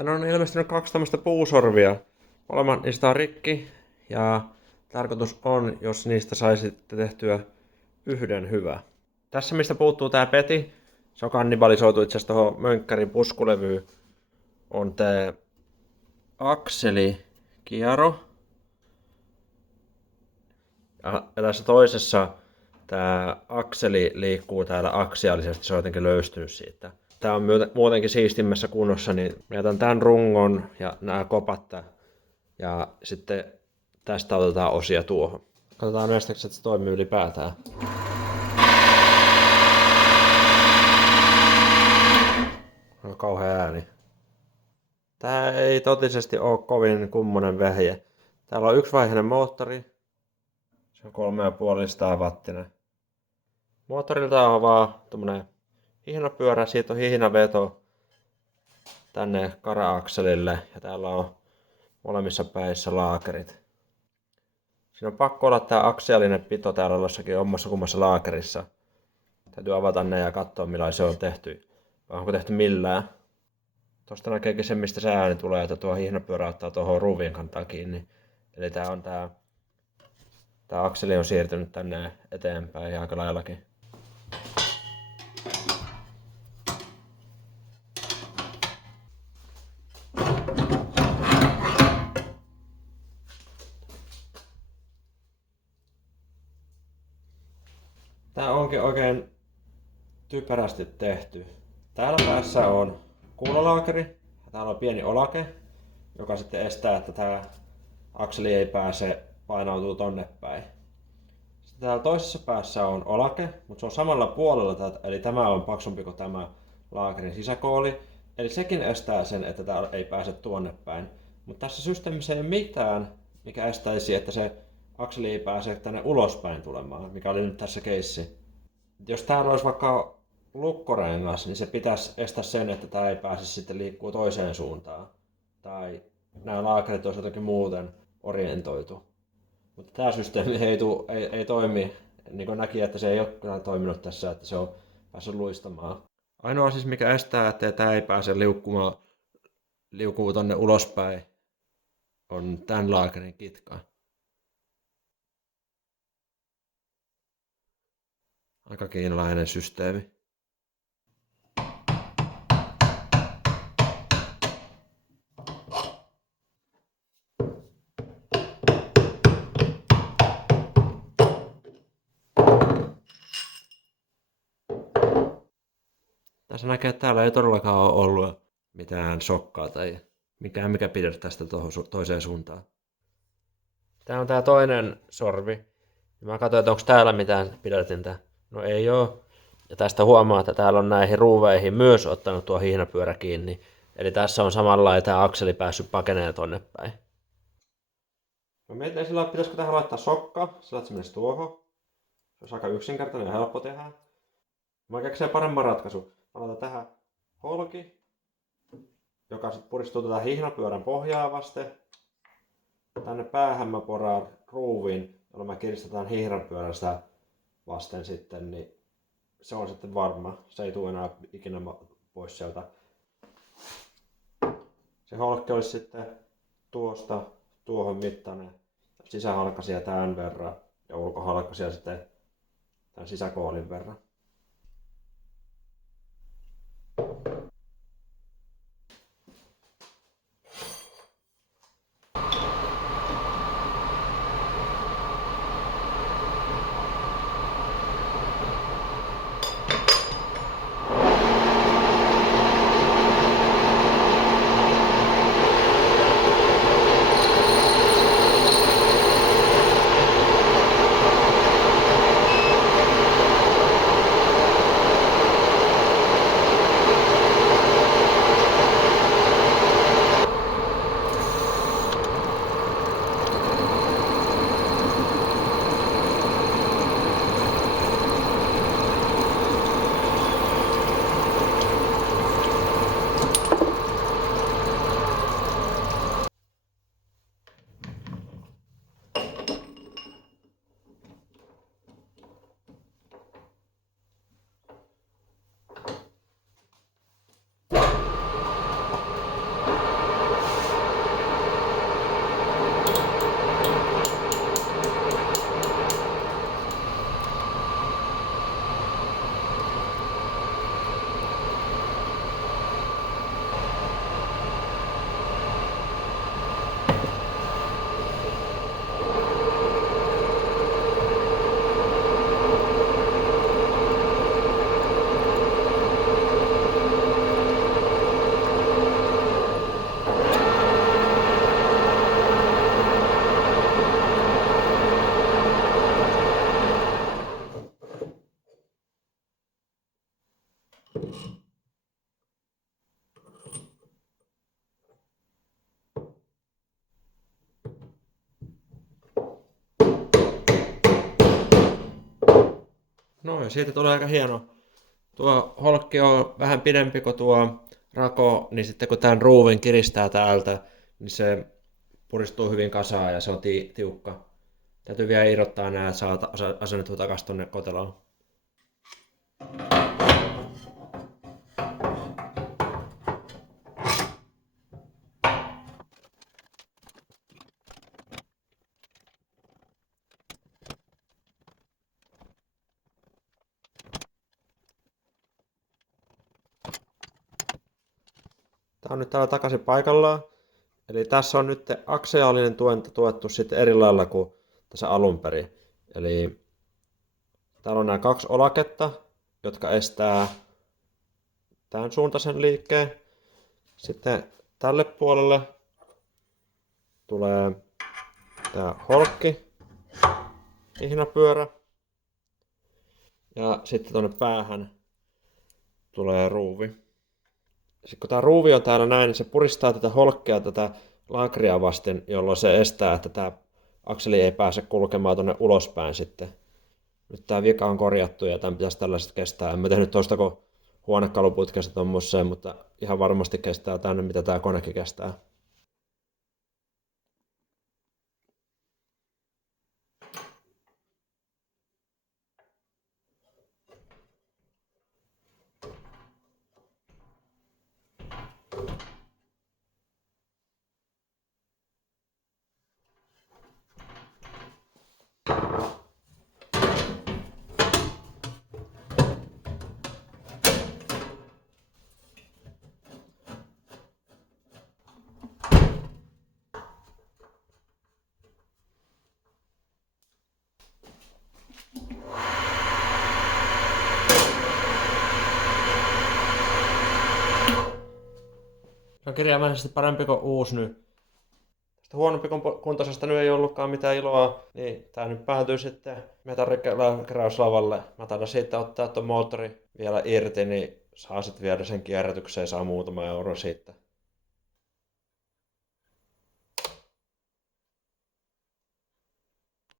Tänne on ilmestynyt kaksi tämmöistä puusorvia. Molemmat niistä on rikki ja tarkoitus on, jos niistä saisitte tehtyä yhden hyvä. Tässä mistä puuttuu tää peti, se on kannibalisoitu itse asiassa tuohon mönkkärin puskulevyyn, on tää akselikiero. Ja tässä toisessa tää akseli liikkuu täällä aksiaalisesti, se on jotenkin löystynyt siitä. Tää on muutenkin siistimmässä kunnossa, niin mä jätän tän rungon ja nämä kopat ja sitten tästä otetaan osia tuohon. Katsotaan nesteeksi, että se toimii ylipäätään. On kauhea ääni. Tää ei totisesti oo kovin kummonen vehje. Täällä on yksivaiheinen moottori. Se on 3,5 wattinen. Moottorilta on vaan tommonen hihnapyörä, siitä on hihnaveto tänne kara-akselille ja täällä on molemmissa päissä laakerit. Siinä on pakko olla tää aksiaalinen pito täällä jossakin ommassa kummassa laakerissa. Täytyy avata ne ja katsoa millainen se on tehty. Vai onko tehty millään. Tosta näkeekin sen mistä se ääni tulee, että tuo hihnapyörä ottaa tuohon ruuvien kantaa kiinni. Eli tää akseli on siirtynyt tänne eteenpäin ja aika laillakin. Tää onkin oikein typerästi tehty. Täällä päässä on kuulolaakeri ja täällä on pieni olake, joka sitten estää, että tää akseli ei pääse painautuu tonne päin. Sitten täällä toisessa päässä on olake, mutta se on samalla puolella, eli tämä on paksumpi kuin tämä laakerin sisäkooli. Eli sekin estää sen, että tää ei pääse tuonne päin. Mutta tässä systeemissä ei ole mitään, mikä estäisi, että se akseli ei pääse tänne ulospäin tulemaan, mikä oli nyt tässä keissi. Jos täällä olisi vaikka lukkorengas, niin se pitäisi estää sen, että tämä ei pääse sitten liikkuu toiseen suuntaan. Tai nämä laakerit olisi jotenkin muuten orientoitu. Mutta tämä systeemi ei toimi, niin kuin näki, että se ei ole toiminut tässä, että se on päässyt luistamaan. Ainoa siis mikä estää, että tämä ei pääse liukuu tonne ulospäin, on tämän laakerin kitka. Aika kiinalainen systeemi. Tässä näkee, että täällä ei todellakaan ole ollut mitään sokkaa tai mikä pidä tästä toiseen suuntaan. Tää on tää toinen sorvi. Mä katsoin, että onko täällä mitään pidätintä. No ei oo. Ja tästä huomaa, että täällä on näihin ruuveihin myös ottanut tuo hihnapyörä kiinni. Eli tässä on samalla tää akseli päässyt pakeneen tonne päin. Mä mietin sillä, että pitäisikö tähän laittaa sokka, sillä että se menisi tuohon. Se olisi aika yksinkertainen ja helppo tehdä. Mä keksin paremman ratkaisun. Mä laitan tähän holki, joka sitten puristuu tätä hihnapyörän pohjaa vasten. Tänne päähän mä poraan ruuvin, jolla mä kiristetään hihnapyörästä vasten sitten, niin se on sitten varma. Se ei tule enää ikinä pois sieltä. Se holkki olisi sitten tuosta tuohon mittainen. Sisähalkaisia tämän verran ja ulkohalkaisia sitten tämän sisäkoolin verran. No ja siitä tulee aika hieno. Tuo holkki on vähän pidempi kuin tuo rako, niin sitten kun tämän ruuvin kiristää täältä, niin se puristuu hyvin kasaan ja se on tiukka. Täytyy vielä irrottaa nämä, että saa asennettua takaisin tuonne koteloon. Tämä on nyt täällä takaisin paikallaan. Eli tässä on nyt aksiaalinen tuento tuettu sitten eri lailla kuin tässä alun perin. Eli täällä on nämä 2 olaketta, jotka estää tämän suuntaisen liikkeen. Sitten tälle puolelle tulee tämä holkki, ihnapyörä. Ja sitten tuonne päähän tulee ruuvi. Sitten kun tämä ruuvi on täällä näin, niin se puristaa tätä holkkea tätä laakria vasten, jolloin se estää, että tämä akseli ei pääse kulkemaan tuonne ulospäin sitten. Nyt tämä vika on korjattu ja tämän pitäisi tällaiset kestää. En mä tehnyt tuosta kuin huonekaluputkesta tommoseen, mutta ihan varmasti kestää tänne, mitä tämä konekin kestää. Se on kirjaimellisesti parempi kuin uusi nyt. Tästä huonompi kuntoisesta nyt ei ollutkaan mitään iloa, niin tää nyt päätyy sitten metalikeräyslavalle. Mä taidan siitä ottaa tuon moottori vielä irti, niin saa sitten viedä sen kierrätykseen, saa muutama euro siitä.